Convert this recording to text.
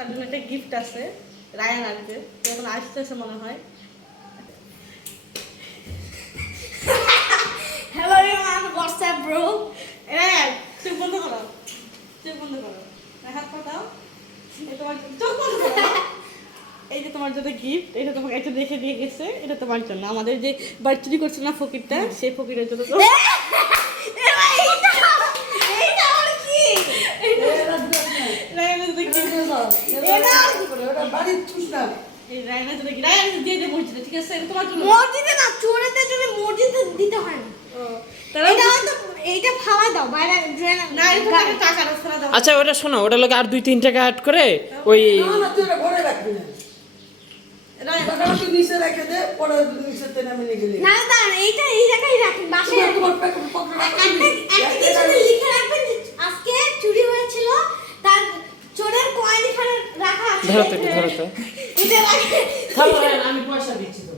তার জন্য একটা গিফট আছে রায়ান আসবে এখন আসতেছে মনে হয়। Hello everyone WhatsApp bro Ryan চোখ বন্ধ করো। চোখ বন্ধ করো। হাত তোমার চোখ বন্ধ করো। এই যে তোমার জন্য গিফট এটা তোমাকে একটা দিয়ে গেছে। এটা তোমার জন্য। আমাদের যে বাড়ি চুরি করছিল না ফকিরটা সেই ফকিরের জন্য তো- এইটা আমার কি রায়ানের জন্য gift। এই রায়ানের জন্য gift। রায়ান দিয়ে দে মসজিদে না চোরেদের জন্য মসজিদে দিতে হয় না। না আচ্ছা ওটা শোনো ওটা লোক আর দুই তিন টাকা অ্যাড করে ওই না দাঁড়ান এইটা এই জায়গায় রাখেন বাসায় ধরো তো ধরো তো। আমি পয়সা দিচ্ছি।